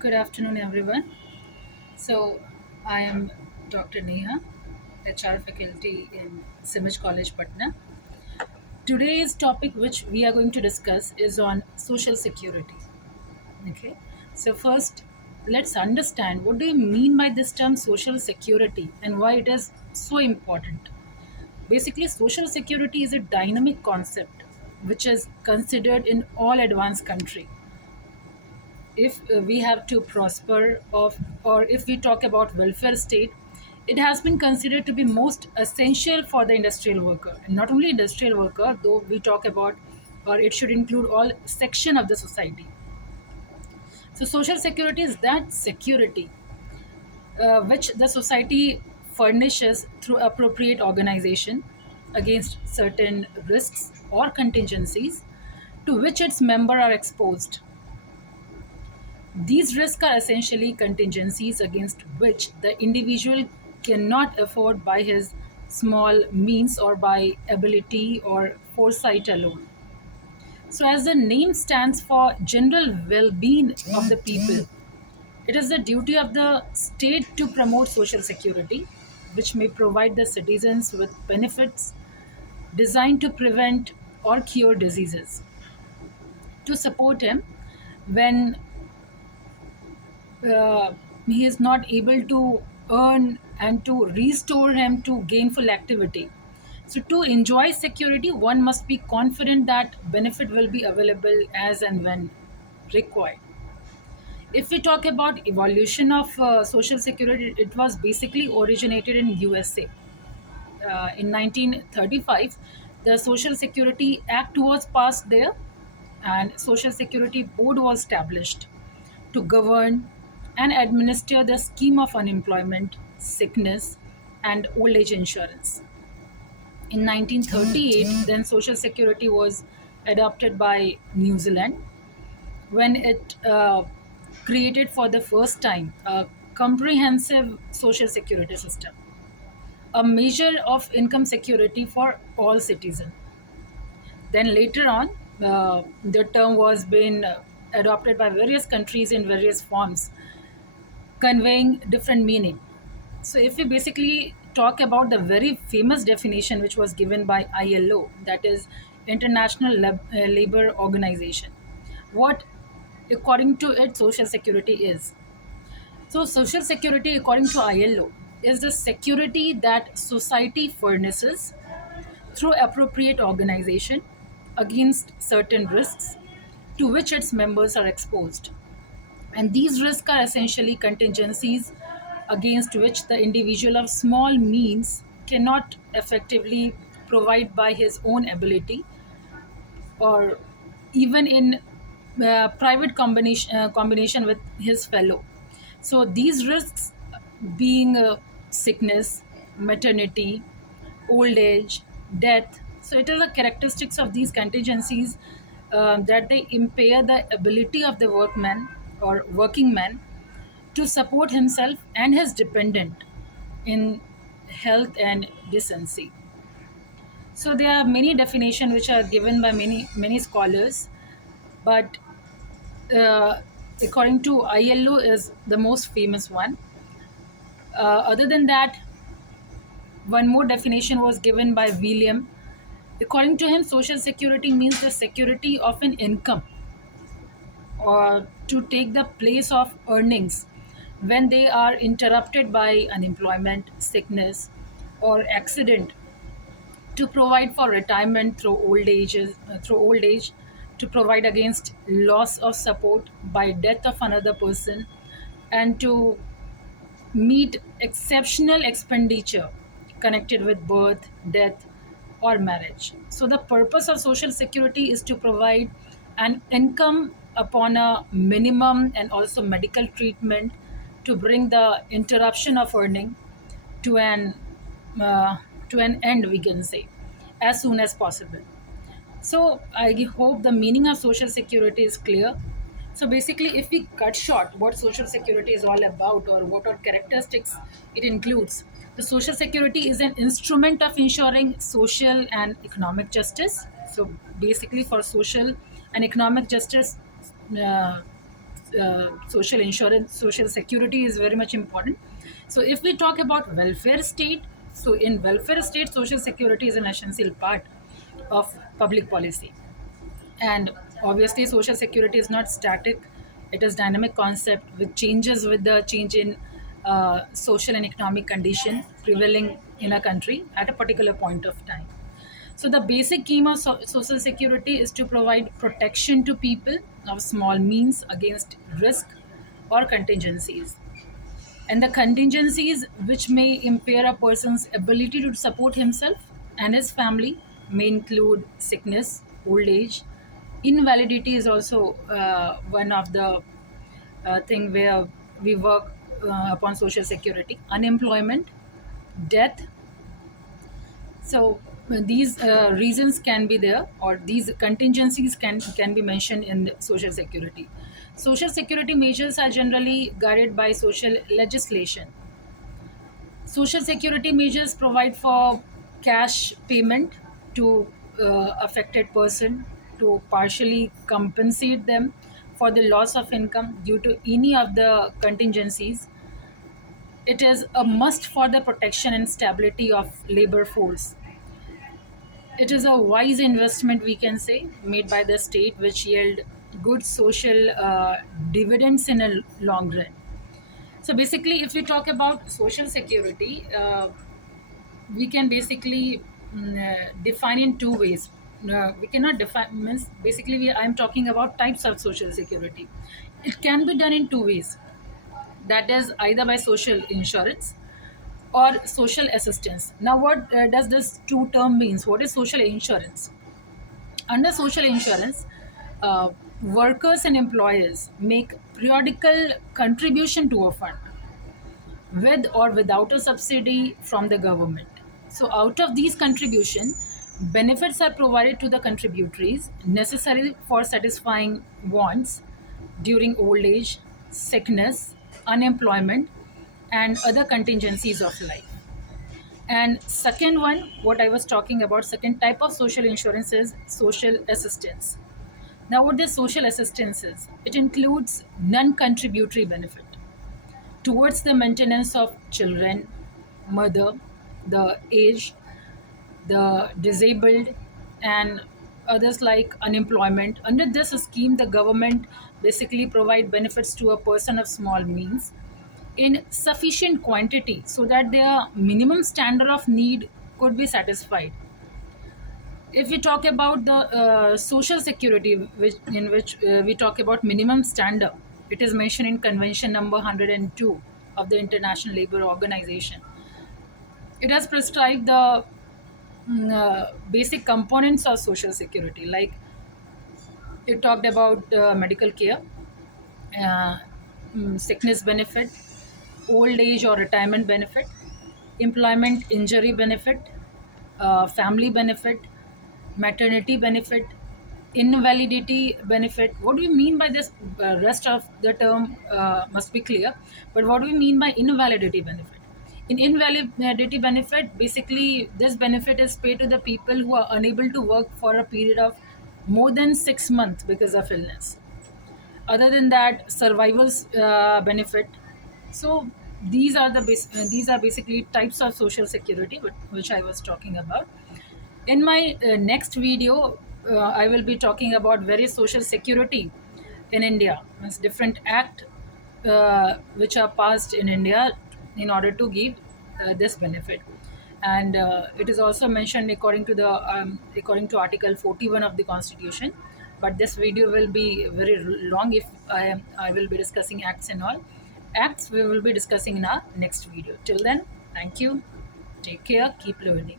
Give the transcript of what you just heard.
Good afternoon, everyone. So, I am Dr. Neha, HR faculty in Simaj College, Patna. Today's topic, which we are going to discuss, is on social security. Okay. So, first, let's understand what do you mean by this term social security and why it is so important. Basically, social security is a dynamic concept which is considered in all advanced country if we have to prosper of or if we talk about welfare state, it has been considered to be most essential for the industrial worker, and not only industrial worker, though we talk about, or it should include all section of the society. So social security is that security which the society furnishes through appropriate organization against certain risks or contingencies to which its member are exposed. These risks are essentially contingencies against which the individual cannot afford by his small means or by ability or foresight alone. So, as the name stands for general well being of the people, it is the duty of the state to promote social security, which may provide the citizens with benefits designed to prevent or cure diseases, to support him when uh, he is not able to earn and to restore him to gainful activity. So, to enjoy security, one must be confident that benefit will be available as and when required. If we talk about evolution of social security, it was basically originated in USA. In 1935, the Social Security Act was passed there, and Social Security Board was established to govern and administer the scheme of unemployment, sickness, and old age insurance. In 1938, then Social Security was adopted by New Zealand when it created for the first time a comprehensive social security system, a measure of income security for all citizens. Then later on, the term was being adopted by various countries in various forms, conveying different meaning. So if we basically talk about the very famous definition which was given by ILO, that is International Labor Organization, what according to it social security is. So social security according to ILO is the security that society furnishes through appropriate organization against certain risks to which its members are exposed. And these risks are essentially contingencies against which the individual of small means cannot effectively provide by his own ability or even in private combination with his fellow. So these risks being sickness, maternity, old age, death. So it is the characteristics of these contingencies that they impair the ability of the workman or working man to support himself and his dependent in health and decency. So there are many definitions which are given by many scholars, but uh, according to ILO is the most famous one. Other than that, one more definition was given by William. According to him, social security means the security of an income or to take the place of earnings when they are interrupted by unemployment, sickness, or accident, to provide for retirement through old age, to provide against loss of support by death of another person, and to meet exceptional expenditure connected with birth, death, or marriage. So, the purpose of Social Security is to provide an income upon a minimum and also medical treatment to bring the interruption of earning to an uh, to an end, we can say, as soon as possible. So I hope the meaning of social security is clear. So basically, if we cut short what social security is all about or what are characteristics it includes, the social security is an instrument of ensuring social and economic justice. So basically, for social and economic justice, uh, social insurance, social security is very much important. So if we talk about welfare state, so in welfare state, social security is an essential part of public policy. And obviously, social security is not static, it is dynamic concept which changes with the change in social and economic condition prevailing in a country at a particular point of time. So the basic aim of social security is to provide protection to people of small means against risk or contingencies. And the contingencies which may impair a person's ability to support himself and his family may include sickness, old age, invalidity is also one of the thing where we work upon social security, unemployment, death. So these reasons can be there, or these contingencies can be mentioned in the social security. Social security measures are generally guided by social legislation. Social security measures provide for cash payment to affected person to partially compensate them for the loss of income due to any of the contingencies. It is a must for the protection and stability of labor force. It is a wise investment, we can say, made by the state, which yield good social dividends in a long run. So basically, if we talk about social security, we can basically define in two ways. We cannot define, means basically I'm talking about types of social security. It can be done in two ways, that is either by social insurance or social assistance. Now what does this two term means? What is social insurance? Under social insurance, workers and employers make periodical contribution to a fund with or without a subsidy from the government. So, out of these contribution, benefits are provided to the contributories necessary for satisfying wants during old age, sickness, unemployment, and other contingencies of life. And second one, what I was talking about, second type of social insurance is social assistance. Now, what this social assistance is? It includes non-contributory benefit towards the maintenance of children, mother, the aged, the disabled, and others like unemployment. Under this scheme, the government basically provide benefits to a person of small means in sufficient quantity so that their minimum standard of need could be satisfied. If we talk about the social security, in which we talk about minimum standard, it is mentioned in Convention number 102 of the International Labour Organization. It has prescribed the basic components of social security, like it talked about medical care, uh, sickness benefit, old age or retirement benefit, employment injury benefit, family benefit, maternity benefit, invalidity benefit. What do you mean by this? Rest of the term must be clear. But what do we mean by invalidity benefit? In invalidity benefit, basically, this benefit is paid to the people who are unable to work for a period of more than 6 months because of illness. Other than that, survival's benefit. So these are basically types of social security which I was talking about. In my next video, I will be talking about various social security in India. Means different act which are passed in India in order to give this benefit. And it is also mentioned according to Article 41 of the Constitution. But this video will be very long if I will be discussing acts and all. Acts we will be discussing in our next video. Till then, thank you. Take care. Keep learning.